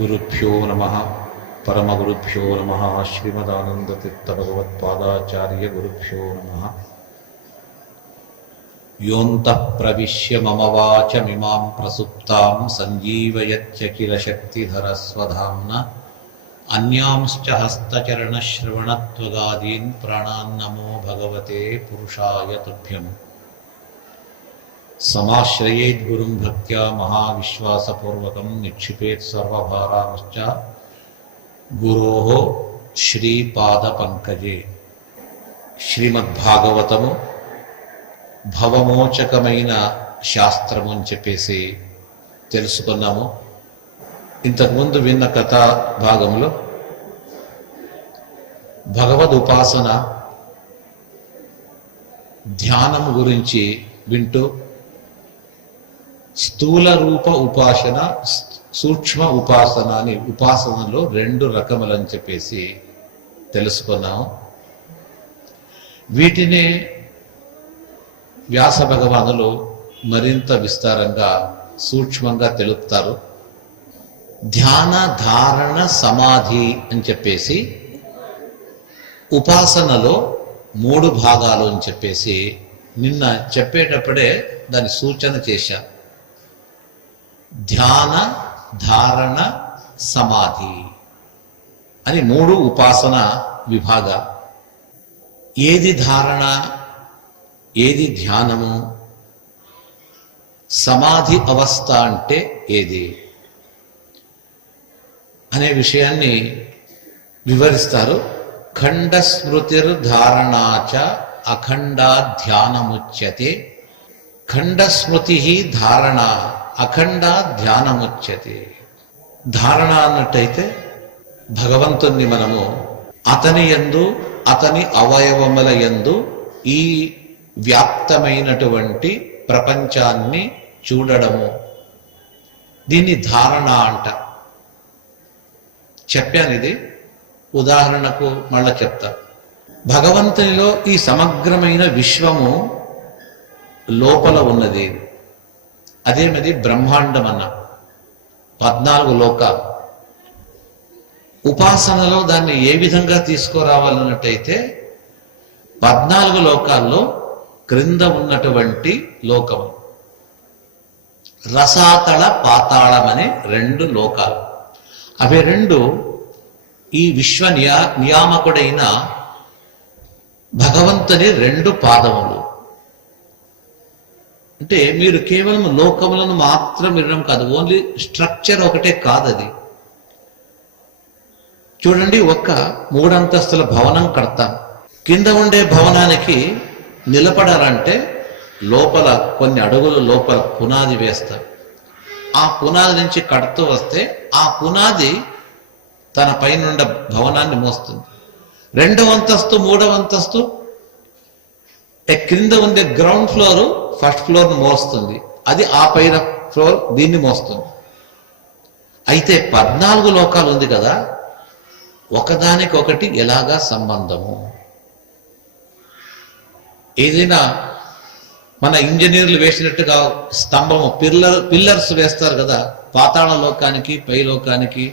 श्रीगुरुभ्यो नमः परमगुरुभ्यो नमः श्रीमदानन्दतीर्थभगवत्पादाचार्यगुरुभ्यो नमः। योऽन्तः प्रविश्य मम वाचमिमां प्रसुप्तां सञ्जीवयत्यखिलशक्तिधरस्वधाम्ना अन्यांश्च हस्तचरणश्रवणत्वगादीन् प्राणान् नमो भगवते पुरुषाय तुभ्यम्। समाश्रयेत् गुरुं भक्त्या महाविश्वासपूर्वकं निक्षिपेत् सर्वभारांश्च गुरोः श्रीपादपङ्कजे। శ్రీమద్భాగవతము భవమోచకమైన శాస్త్రము అని చెప్పేసి తెలుసుకున్నాము. ఇంతకుముందు విన్న కథా భాగంలో భగవద్ ఉపాసన ధ్యానం గురించి వింటూ స్థూల రూప ఉపాసన, సూక్ష్మ ఉపాసన అని ఉపాసనలో రెండు రకములని చెప్పేసి తెలుసుకున్నాము. వీటిని వ్యాస భగవానులు మరింత విస్తారంగా సూక్ష్మంగా తెలుపుతారు. ధ్యాన, ధారణ, సమాధి అని చెప్పేసి ఉపాసనలో మూడు భాగాలు అని చెప్పేసి నిన్న చెప్పేటప్పుడే దాని సూచన చేశా. ధ్యాన, ధారణ, సమాధి అని మూడు ఉపాసన విభాగ. ఏది ధారణ, ఏది ధ్యానము, సమాధి అవస్థ అంటే ఏది అనే విషయాన్ని వివరిస్తారు. ఖండ స్మృతిర్ధారణాచ అఖండా ధ్యానముచ్యతే. ఖండ స్మృతి ధారణ, అఖండ ధ్యానముచ్యతే. ధారణ అన్నట్టయితే భగవంతుణ్ణి మనము అతని యందు, అతని అవయవముల యందు ఈ వ్యాప్తమైనటువంటి ప్రపంచాన్ని చూడడము, దీన్ని ధారణ అంట. చెప్పాను ఇది, ఉదాహరణకు మళ్ళా చెప్తా. భగవంతునిలో ఈ సమగ్రమైన విశ్వము లోపల ఉన్నది. అదేమది బ్రహ్మాండం అన్న 14 లోకాలు. ఉపాసనలో దాన్ని ఏ విధంగా తీసుకురావాలన్నట్టయితే 14 లోకాల్లో క్రింద ఉన్నటువంటి లోకం రసాతళ పాతాళం అనే 2 లోకాలు. అవి రెండు ఈ విశ్వ నియామకుడైన భగవంతుని 2 పాదములు. అంటే మీరు కేవలం లోకములను మాత్రం వినడం కాదు, ఓన్లీ స్ట్రక్చర్ ఒకటే కాదు అది. చూడండి, ఒక 3 అంతస్తుల భవనం కడతాం. కింద ఉండే భవనానికి నిలబడాలంటే లోపల కొన్ని అడుగులు లోపల పునాది వేస్తాం. ఆ పునాది నుంచి కడుతూ వస్తే ఆ పునాది తన పైనుండ భవనాన్ని మోస్తుంది. 2వ అంతస్తు, 3వ అంతస్తు క్రింద ఉండే గ్రౌండ్ ఫ్లోర్ ఫస్ట్ ఫ్లోర్ను మోస్తుంది. అది ఆ పైన ఫ్లోర్ దీన్ని మోస్తుంది. అయితే 14 లోకాలు ఉంది కదా, ఒకదానికొకటి ఎలాగా సంబంధము. ఏదైనా మన ఇంజనీర్లు వేసినట్టుగా స్తంభము పిల్లర్స్ వేస్తారు కదా, పాతాళ లోకానికి, పై లోకానికి,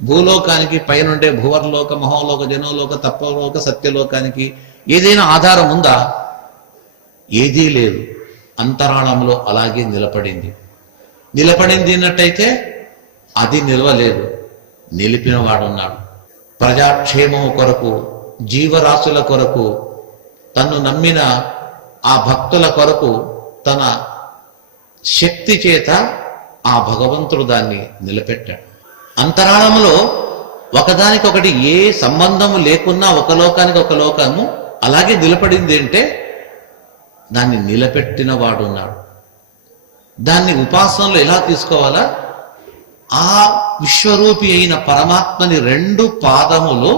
భూలోకానికి, పైనుండే భువర్లోక, మహోలోక, జనోలోక, తత్వలోక, సత్యలోకానికి ఏదైనా ఆధారం ఉందా? ఏదీ లేదు. అంతరాళంలో అలాగే నిలబడింది. అన్నట్టయితే అది నిలవలేదు, నిలిపినవాడున్నాడు. ప్రజాక్షేమము కొరకు, జీవరాశుల కొరకు, తన్ను నమ్మిన ఆ భక్తుల కొరకు తన శక్తి చేత ఆ భగవంతుడు దాన్ని నిలబెట్టాడు. అంతరాళంలో ఒకదానికొకటి ఏ సంబంధము లేకున్నా ఒక లోకానికి ఒక లోకము అలాగే నిలబడింది. అంటే దాన్ని నిలబెట్టిన వాడు ఉన్నాడు. దాన్ని ఉపాసనలో ఎలా తీసుకోవాలా? ఆ విశ్వరూపి అయిన పరమాత్మని 2 పాదములు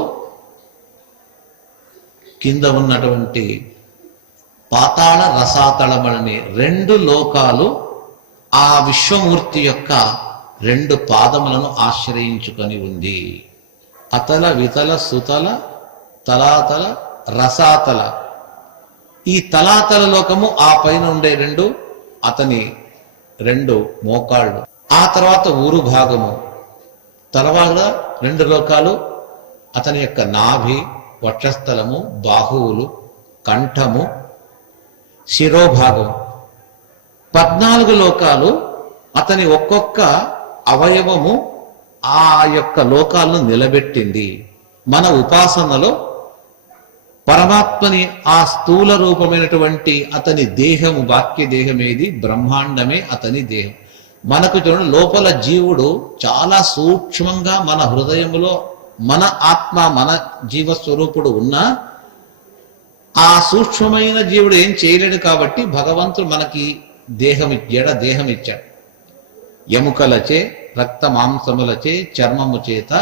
కింద ఉన్నటువంటి పాతాళ, రసాతళమని 2 లోకాలు ఆ విశ్వమూర్తి యొక్క 2 పాదములను ఆశ్రయించుకొని ఉంది. అతల, వితల, సుతల, తలాతల, రసాతల. ఈ తలాతల లోకము ఆ పైన ఉండే 2 అతని 2 మోకాళ్ళు. ఆ తర్వాత ఊరు భాగము, తర్వాత 2 లోకాలు అతని యొక్క నాభి, వక్షస్థలము, బాహువులు, కంఠము, శిరోభాగం. 14 లోకాలు అతని ఒక్కొక్క అవయవము ఆ యొక్క లోకాలను నిలబెట్టింది. మన ఉపాసనలో పరమాత్మని ఆ స్థూల రూపమైనటువంటి అతని దేహము, వాక్య దేహమేది, బ్రహ్మాండమే అతని దేహం. మనకు చూడండి, లోపల జీవుడు చాలా సూక్ష్మంగా మన హృదయంలో మన ఆత్మ, మన జీవస్వరూపుడు ఉన్నా ఆ సూక్ష్మమైన జీవుడు ఏం చేయలేడు. కాబట్టి భగవంతుడు మనకి దేహం ఇచ్చాడు. ఎముకలచే, రక్త మాంసములచే, చర్మము చేత,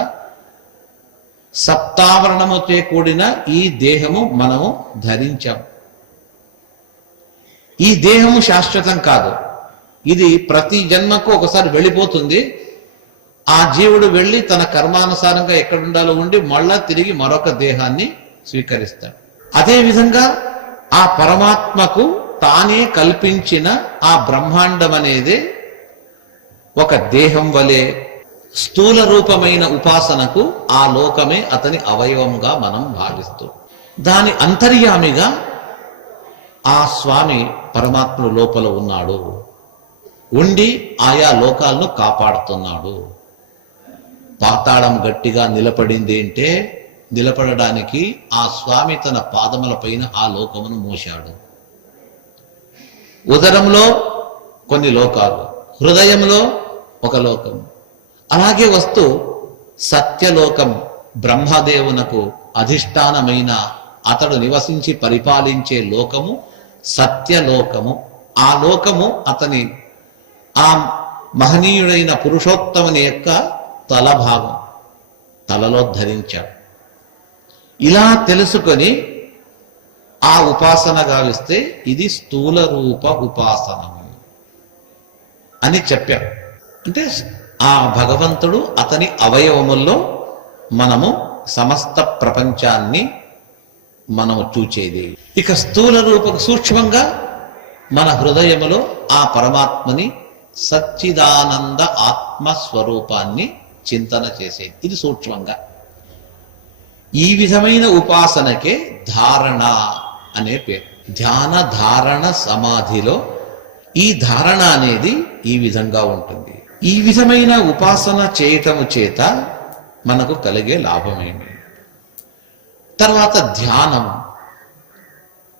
సప్తావరణముచే కూడిన ఈ దేహము మనము ధరించాం. ఈ దేహము శాశ్వతం కాదు. ఇది ప్రతి జన్మకు ఒకసారి వెళ్ళిపోతుంది. ఆ జీవుడు వెళ్ళి తన కర్మానుసారంగా ఎక్కడుండాలో ఉండి మళ్ళా తిరిగి మరొక దేహాన్ని స్వీకరిస్తాడు. అదేవిధంగా ఆ పరమాత్మకు తానే కల్పించిన ఆ బ్రహ్మాండం అనేది ఒక దేహం వలె స్థూల రూపమైన ఉపాసనకు ఆ లోకమే అతని అవయవంగా మనం భావిస్తూ, దాని అంతర్యామిగా ఆ స్వామి పరమాత్మ లోపల ఉన్నాడు, ఉండి ఆయా లోకాలను కాపాడుతున్నాడు. పాతాళం గట్టిగా నిలబడింది అంటే నిలబడడానికి ఆ స్వామి తన పాదముల పైన ఆ లోకమును మోశాడు. ఉదరంలో కొన్ని లోకాలు, హృదయంలో ఒక లోకం. అలాగే వస్తూ సత్యలోకం, బ్రహ్మదేవునకు అధిష్టానమైన అతడు నివసించి పరిపాలించే లోకము సత్యలోకము. ఆ లోకము అతని ఆ మహనీయుడైన పురుషోత్తముని యొక్క తలభాగం, తలలో ధరించాడు. ఇలా తెలుసుకొని ఆ ఉపాసన గావిస్తే ఇది స్థూల రూప ఉపాసనము అని చెప్పాడు. అంటే ఆ భగవంతుడు అతని అవయవముల్లో మనము సమస్త ప్రపంచాన్ని మనము చూచేది. ఇక స్థూల రూప సూక్ష్మంగా మన హృదయములో ఆ పరమాత్మని సచ్చిదానంద ఆత్మస్వరూపాన్ని చింతన చేసేది. ఇది సూక్ష్మంగా. ఈ విధమైన ఉపాసనకే ధారణ అనే పేరు. ధ్యాన ధారణ సమాధిలో ఈ ధారణ అనేది ఈ విధంగా ఉంటుంది. ఈ విధమైన ఉపాసన చేయటము చేత మనకు కలిగే లాభమేమి? తర్వాత ధ్యానం.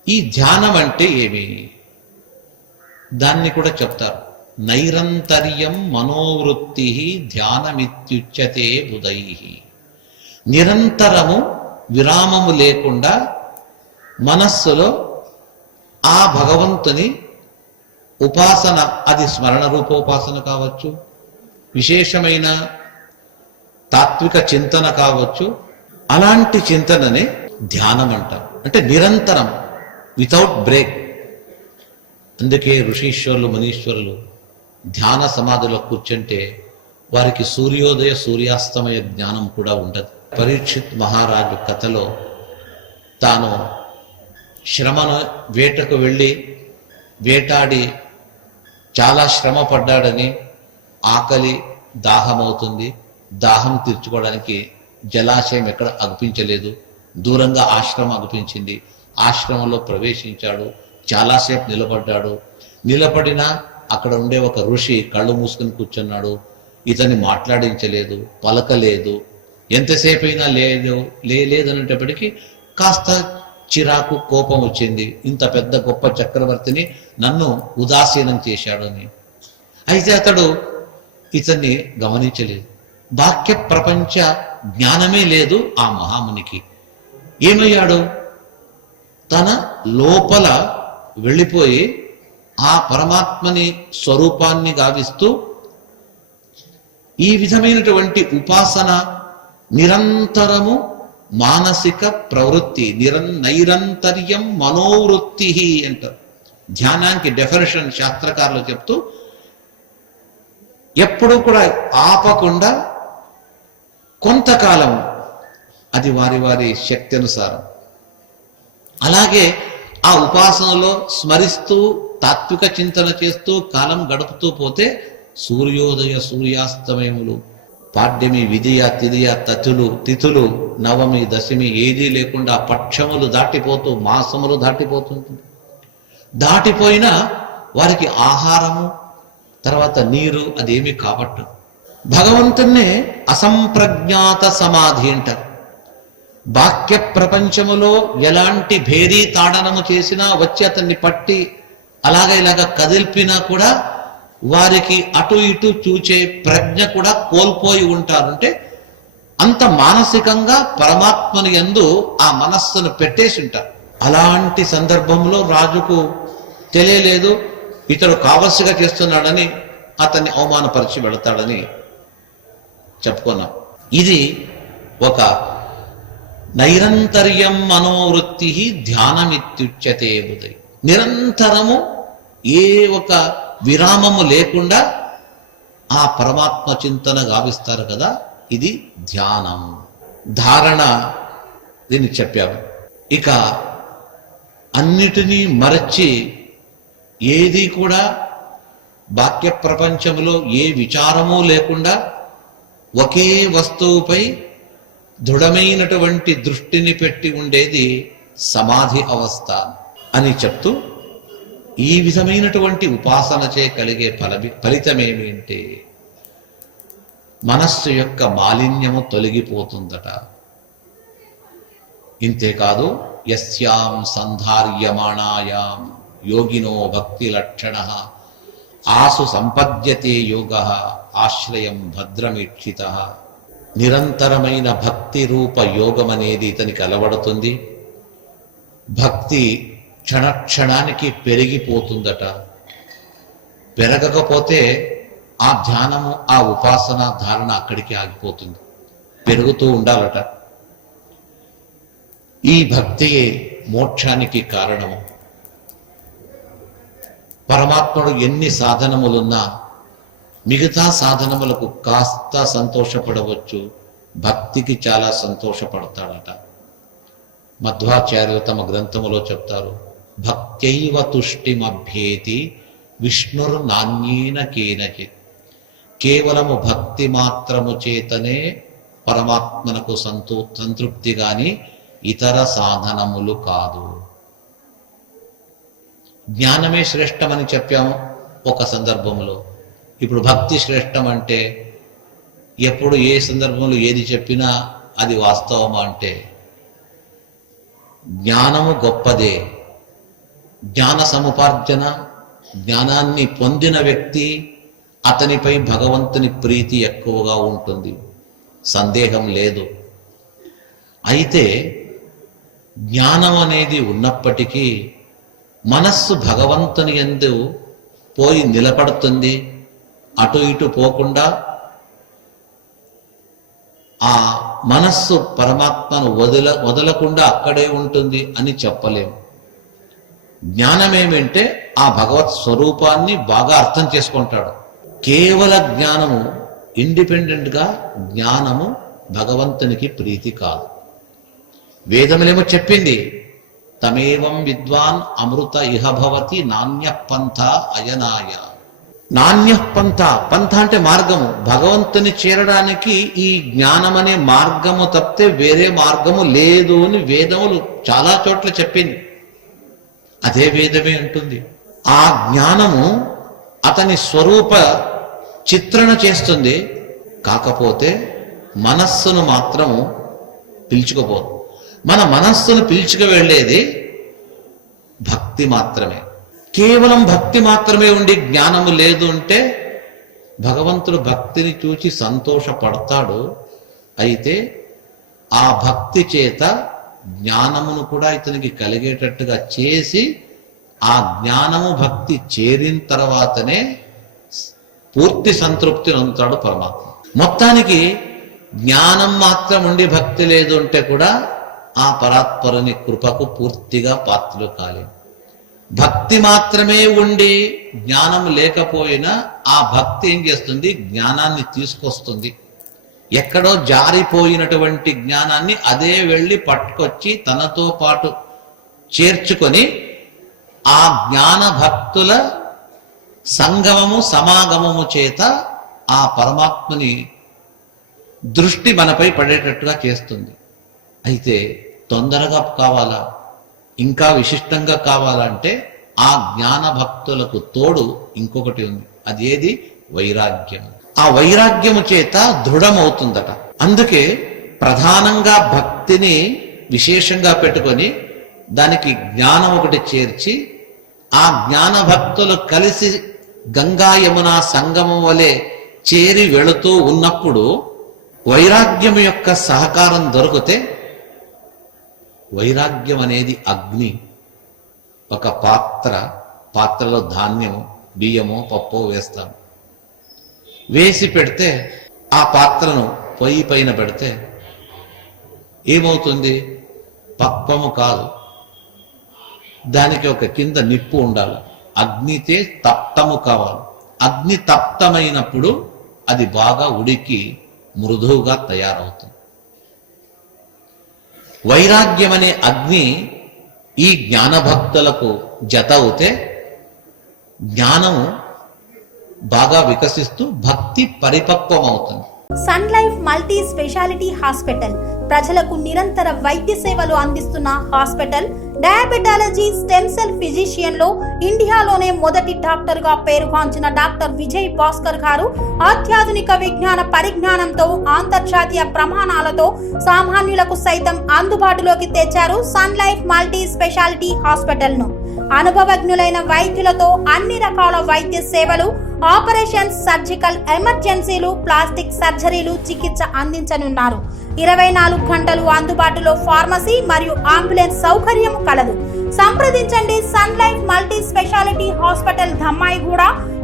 ఈ ధ్యానం అంటే ఏమి? దాన్ని కూడా చెప్తారు. నైరంతర్యం మనోవృత్తి ధ్యానమిత్యుచ్యతే బుధై. నిరంతరము విరామము లేకుండా మనస్సులో ఆ భగవంతుని ఉపాసన, అది స్మరణ రూపోపాసన కావచ్చు, విశేషమైన తాత్విక చింతన కావచ్చు, అలాంటి చింతననే ధ్యానం అంటారు. అంటే నిరంతరం, వితౌట్ బ్రేక్. అందుకే ఋషీశ్వరులు, మునీశ్వరులు ధ్యాన సమాధిలో కూర్చుంటే వారికి సూర్యోదయ సూర్యాస్తమయ జ్ఞానం కూడా ఉండదు. పరీక్షిత్ మహారాజు కథలో తాను శ్రమను వేటకు వెళ్ళి వేటాడి చాలా శ్రమ పడ్డాడని, ఆకలి దాహమవుతుంది, దాహం తీర్చుకోవడానికి జలాశయం ఎక్కడ అగుపించలేదు, దూరంగా ఆశ్రమం అగుపించింది. ఆశ్రమంలో ప్రవేశించాడు, చాలాసేపు నిలబడ్డాడు. నిలబడినా అక్కడ ఉండే ఒక ఋషి కళ్ళు మూసుకుని కూర్చున్నాడు. ఇతన్ని మాట్లాడించలేదు, పలకలేదు. ఎంతసేపు అయినా లేదనేటప్పటికీ కాస్త చిరాకు, కోపం వచ్చింది. ఇంత పెద్ద గొప్ప చక్రవర్తిని నన్ను ఉదాసీనం చేశాడు అని. అయితే అతడు ఇతన్ని గమనించలేదు. వాక్య ప్రపంచ జ్ఞానమే లేదు ఆ మహామునికి. ఏమయ్యాడు? తన లోపల వెళ్ళిపోయి ఆ పరమాత్మని స్వరూపాన్ని గావిస్తూ ఈ విధమైనటువంటి ఉపాసన నిరంతరము మానసిక ప్రవృత్తి, నైరంతర్యం మనోవృత్తి అంటారు. ధ్యానానికి డెఫినేషన్ శాస్త్రకారులు చెప్తూ ఎప్పుడూ కూడా ఆపకుండా కొంతకాలం, అది వారి వారి శక్తి అనుసారం. అలాగే ఆ ఉపాసనలో స్మరిస్తూ తాత్విక చింతన చేస్తూ కాలం గడుపుతూ పోతే సూర్యోదయ సూర్యాస్తమయములు పాడ్యమి, విధియ, తిథియ, తిథులు, నవమి, దశమి ఏదీ లేకుండా పక్షములు దాటిపోతూ మాసములు దాటిపోతుంటుంది. దాటిపోయినా వారికి ఆహారము, తర్వాత నీరు అదేమీ కాబట్టు. భగవంతున్నే అసంప్రజ్ఞాత సమాధి అంటారు. వాక్య ప్రపంచములో ఎలాంటి భేరీ తాడనము చేసినా వచ్చి అతన్ని పట్టి ఇలాగ కదిల్పినా కూడా వారికి అటు ఇటు చూచే ప్రజ్ఞ కూడా కోల్పోయి ఉంటారు. అంటే అంత మానసికంగా పరమాత్మని యందు ఆ మనస్సును పెట్టేసి ఉంటారు. అలాంటి సందర్భంలో రాజుకు తెలియలేదు, ఇతడు కావలసిగా చేస్తున్నాడని అతన్ని అవమానపరిచి వెళతాడని చెప్పుకున్నాం. ఇది ఒక నైరంతర్యం మనోవృత్తి ధ్యానమిత్యుచ్యతే బుధై. నిరంతరము ఏ ఒక విరామము లేకుండా ఆ పరమాత్మ చింతన గావిస్తారు కదా, ఇది ధ్యానం. ధారణ దీన్ని చెప్పాము. ఇక అన్నిటినీ మరచి ఏది కూడా వాక్య ప్రపంచంలో ఏ విచారము లేకుండా ఒకే వస్తువుపై దృఢమైనటువంటి దృష్టిని పెట్టి ఉండేది సమాధి అవస్థ అని చెప్తూ, ఈ విధమైనటువంటి ఉపాసనచే కలిగే ఫలితమేమి అంటే మనస్సు యొక్క మాలిన్యము తొలగిపోతుందట. ఇంతేకాదు, యస్యాం సంధార్యమాణాయాం యోగినో భక్తి లక్షణ ఆసు సంపద్యతే యోగ ఆశ్రయం భద్రమీక్షిత. నిరంతరమైన భక్తి రూప యోగం అనేది ఇతనికి అలవడుతుంది. భక్తి క్షణక్షణానికి పెరిగిపోతుందట. పెరగకపోతే ఆ ధ్యానము, ఆ ఉపాసన, ధారణ అక్కడికి ఆగిపోతుంది. పెరుగుతూ ఉండాలట. ఈ భక్తియే మోక్షానికి కారణము. పరమాత్ముడు ఎన్ని సాధనములున్నా మిగతా సాధనములకు కాస్త సంతోషపడవచ్చు, భక్తికి చాలా సంతోషపడతాడట. మధ్వాచార్యులు తమ గ్రంథములో చెప్తారు, భక్త్యైవ తుష్టిమభ్యేతి విష్ణుర్ నాణ్యేన కేనచిత్. కేవలము భక్తి మాత్రము చేతనే పరమాత్మనకు సంతృప్తి గాని ఇతర సాధనములు కాదు. జ్ఞానమే శ్రేష్టమని చెప్పాము ఒక సందర్భంలో. ఇప్పుడు భక్తి శ్రేష్టం అంటే ఎప్పుడు ఏ సందర్భంలో ఏది చెప్పినా అది వాస్తవమా అంటే, జ్ఞానము గొప్పదే. జ్ఞాన సముపార్జన, జ్ఞానాన్ని పొందిన వ్యక్తి అతనిపై భగవంతుని ప్రీతి ఎక్కువగా ఉంటుంది, సందేహం లేదు. అయితే జ్ఞానం అనేది ఉన్నప్పటికీ మనస్సు భగవంతుని యందు పోయి నిలబడుతుంది. అటు ఇటు పోకుండా ఆ మనస్సు పరమాత్మను వదలకుండా అక్కడే ఉంటుంది అని చెప్పలేము. జ్ఞానమేమంటే ఆ భగవత్ స్వరూపాన్ని బాగా అర్థం చేసుకుంటాడు. కేవల జ్ఞానము, ఇండిపెండెంట్గా జ్ఞానము భగవంతునికి ప్రీతి కాదు. వేదములేమో చెప్పింది, తమేవం విద్వాన్ అమృత ఇహ భవతి నాణ్య పంథ అయనాయ. నాణ్య పంథ, పంథ అంటే మార్గము. భగవంతుని చేరడానికి ఈ జ్ఞానం అనే మార్గము తప్పితే వేరే మార్గము లేదు అని వేదములు చాలా చోట్ల చెప్పింది. అదే వేదమే అంటుంది. ఆ జ్ఞానము అతని స్వరూప చిత్రణ చేస్తుంది, కాకపోతే మనస్సును మాత్రము పిలుచుకుపోదు. మన మనస్సును పిలుచుకు వెళ్ళేది భక్తి మాత్రమే. కేవలం భక్తి మాత్రమే ఉండి జ్ఞానము లేదు అంటే భగవంతుడు భక్తిని చూచి సంతోషపడతాడు. అయితే ఆ భక్తి చేత జ్ఞానమును కూడా ఇతనికి కలిగేటట్టుగా చేసి ఆ జ్ఞానము భక్తి చేరిన తర్వాతనే పూర్తి సంతృప్తి పొందుతాడు పరమాత్మ. మొత్తానికి జ్ఞానం మాత్రం ఉండి భక్తి లేదు అంటే కూడా ఆ పరాత్పరుని కృపకు పూర్తిగా పాత్రలు కాలేదు. భక్తి మాత్రమే ఉండి జ్ఞానం లేకపోయినా ఆ భక్తి ఏం చేస్తుంది, జ్ఞానాన్ని తీసుకొస్తుంది. ఎక్కడో జారిపోయినటువంటి జ్ఞానాన్ని అదే వెళ్ళి పట్టుకొచ్చి తనతో పాటు చేర్చుకొని ఆ జ్ఞాన భక్తుల సంగమము సమాగమము చేత ఆ పరమాత్మని దృష్టి మనపై పడేటట్టుగా చేస్తుంది. అయితే తొందరగా కావాలా, ఇంకా విశిష్టంగా కావాలంటే ఆ జ్ఞాన భక్తులకు తోడు ఇంకొకటి ఉంది. అది ఏది? వైరాగ్యం. ఆ వైరాగ్యము చేత దృఢమవుతుందట. అందుకే ప్రధానంగా భక్తిని విశేషంగా పెట్టుకొని దానికి జ్ఞానం ఒకటి చేర్చి ఆ జ్ఞాన భక్తులు కలిసి గంగా యమునా సంగమం వలె చేరి వెళుతూ ఉన్నప్పుడు వైరాగ్యం యొక్క సహకారం దొరికితే, వైరాగ్యం అనేది అగ్ని. ఒక పాత్రలో ధాన్యము, బియ్యమో పప్పో వేస్తాం. వేసి పెడితే ఆ పాత్రను పొయ్యి పైన పెడితే ఏమవుతుంది? పక్వము కాదు. దానికి ఒక కింద నిప్పు ఉండాలి. అగ్నితే తప్తము కావాలి. అగ్ని తప్తమైనప్పుడు అది బాగా ఉడికి మృదువుగా తయారవుతుంది. వైరాగ్యం అనే అగ్ని ఈ జ్ఞానభక్తులకు జత అవుతే జ్ఞానము బాగా వికసిస్తూ భక్తి పరిపక్వం అవుతుంది. Sun Life multi speciality hospital ప్రజలకు నిరంతర వైద్య సేవలు అందిస్తున్న hospital. Diabetology, stem cell physician లో ఇండియాలోనే మొదటి డాక్టర్ గా పేరుగాంచిన డాక్టర్ విజయ్ భాస్కర్ గారు అత్యాధునిక విజ్ఞాన పరిజ్ఞానంతో అంతర్జాతీయ ప్రమాణాలతో సామాన్యులకు సైతం అందుబాటులోకి తెచ్చారు Sun Life multi speciality hospital ను. అనుభవజ్ఞులైన వైద్యులతో అన్ని రకాల వైద్య సేవలు, ఆపరేషన్స్, సర్జికల్ ఎమర్జెన్సీలు, ప్లాస్టిక్ సర్జరీలు, చికిత్స అందించనున్నారు. 24 గంటలు అందుబాటులో ఫార్మసీ మరియు అంబులెన్స్ సౌకర్యం కలదు. సంప్రదించండి Sun Life multi speciality hospital, Dhammaiguda.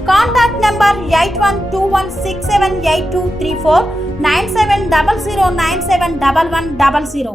Contact number 8121678234, 9700971100.